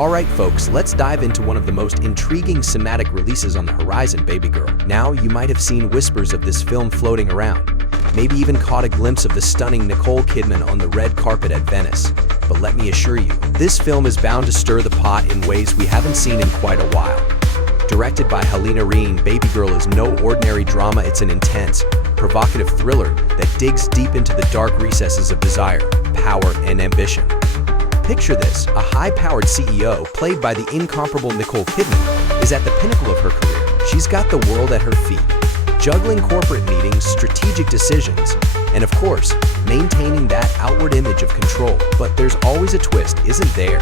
Alright folks, let's dive into one of the most intriguing cinematic releases on the horizon, Babygirl. Now, you might have seen whispers of this film floating around, maybe even caught a glimpse of the stunning Nicole Kidman on the red carpet at Venice. But let me assure you, this film is bound to stir the pot in ways we haven't seen in quite a while. Directed by Helena Reen, Babygirl is no ordinary drama, it's an intense, provocative thriller that digs deep into the dark recesses of desire, power, and ambition. Picture this, a high-powered CEO, played by the incomparable Nicole Kidman, is at the pinnacle of her career. She's got the world at her feet, juggling corporate meetings, strategic decisions, and of course, maintaining that outward image of control. But there's always a twist, isn't there?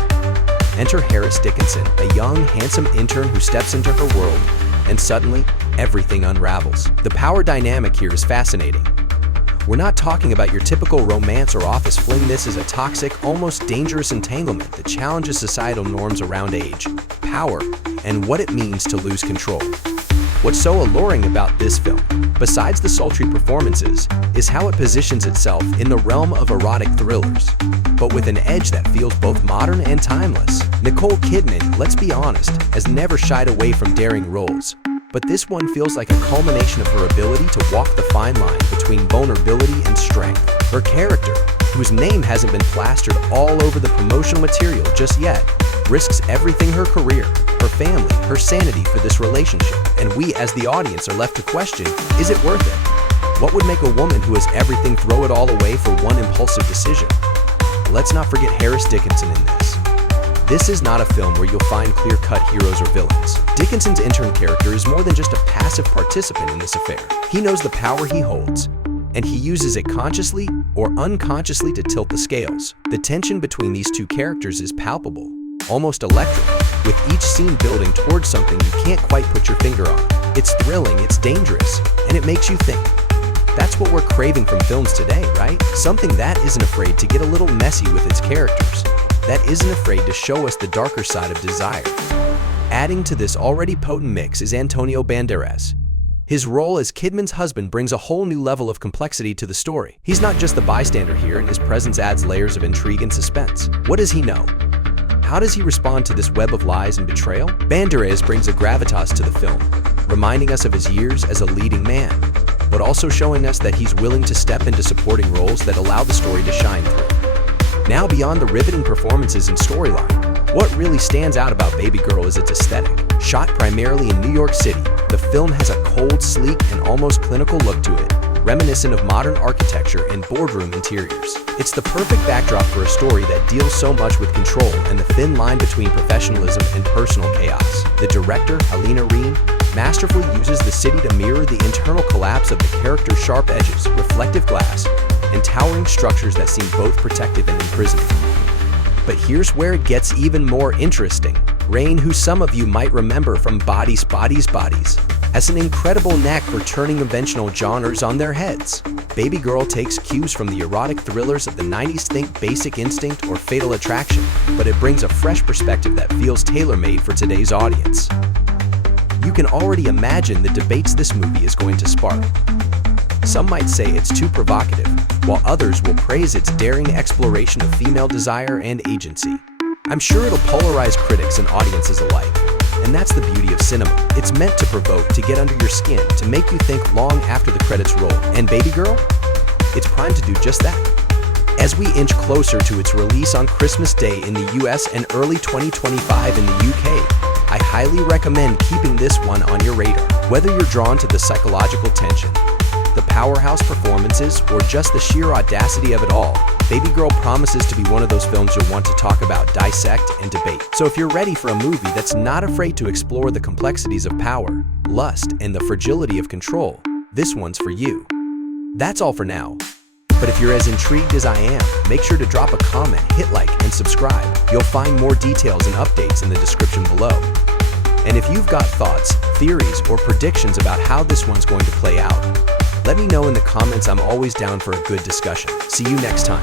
Enter Harris Dickinson, a young, handsome intern who steps into her world, and suddenly, everything unravels. The power dynamic here is fascinating. We're not talking about your typical romance or office fling. This is a toxic, almost dangerous entanglement that challenges societal norms around age, power, and what it means to lose control. What's so alluring about this film, besides the sultry performances, is how it positions itself in the realm of erotic thrillers, but with an edge that feels both modern and timeless. Nicole Kidman, let's be honest, has never shied away from daring roles. But this one feels like a culmination of her ability to walk the fine line between vulnerability and strength. Her character, whose name hasn't been plastered all over the promotional material just yet, risks everything: her career, her family, her sanity for this relationship. And we as the audience are left to question, is it worth it? What would make a woman who has everything throw it all away for one impulsive decision? Let's not forget Harris Dickinson in this. This is not a film where you'll find clear-cut heroes or villains. Dickinson's intern character is more than just a passive participant in this affair. He knows the power he holds, and he uses it consciously or unconsciously to tilt the scales. The tension between these two characters is palpable, almost electric, with each scene building towards something you can't quite put your finger on. It's thrilling, it's dangerous, and it makes you think. That's what we're craving from films today, right? Something that isn't afraid to get a little messy with its characters, that isn't afraid to show us the darker side of desire. Adding to this already potent mix is Antonio Banderas. His role as Kidman's husband brings a whole new level of complexity to the story. He's not just the bystander here, and his presence adds layers of intrigue and suspense. What does he know? How does he respond to this web of lies and betrayal? Banderas brings a gravitas to the film, reminding us of his years as a leading man, but also showing us that he's willing to step into supporting roles that allow the story to shine through. Now, beyond the riveting performances and storyline, what really stands out about Babygirl is its aesthetic. Shot primarily in New York City, the film has a cold, sleek, and almost clinical look to it, reminiscent of modern architecture and boardroom interiors. It's the perfect backdrop for a story that deals so much with control and the thin line between professionalism and personal chaos. The director, Helena Reen, masterfully uses the city to mirror the internal collapse of the character's sharp edges, reflective glass, and towering structures that seem both protective and imprisoning. But here's where it gets even more interesting. Reen, who some of you might remember from Bodies, has an incredible knack for turning conventional genres on their heads. Babygirl takes cues from the erotic thrillers of the 90s, think Basic Instinct or Fatal Attraction, but it brings a fresh perspective that feels tailor-made for today's audience. You can already imagine the debates this movie is going to spark. Some might say it's too provocative, while others will praise its daring exploration of female desire and agency. I'm sure it'll polarize critics and audiences alike, and that's the beauty of cinema. It's meant to provoke, to get under your skin, to make you think long after the credits roll. And Babygirl? It's primed to do just that. As we inch closer to its release on Christmas Day in the US and early 2025 in the UK, I highly recommend keeping this one on your radar. Whether you're drawn to the psychological tension, the powerhouse performances, or just the sheer audacity of it all, Babygirl promises to be one of those films you'll want to talk about, dissect, and debate. So if you're ready for a movie that's not afraid to explore the complexities of power, lust, and the fragility of control, this one's for you. That's all for now. But if you're as intrigued as I am, make sure to drop a comment, hit like, and subscribe. You'll find more details and updates in the description below. And if you've got thoughts, theories, or predictions about how this one's going to play out, let me know in the comments. I'm always down for a good discussion. See you next time.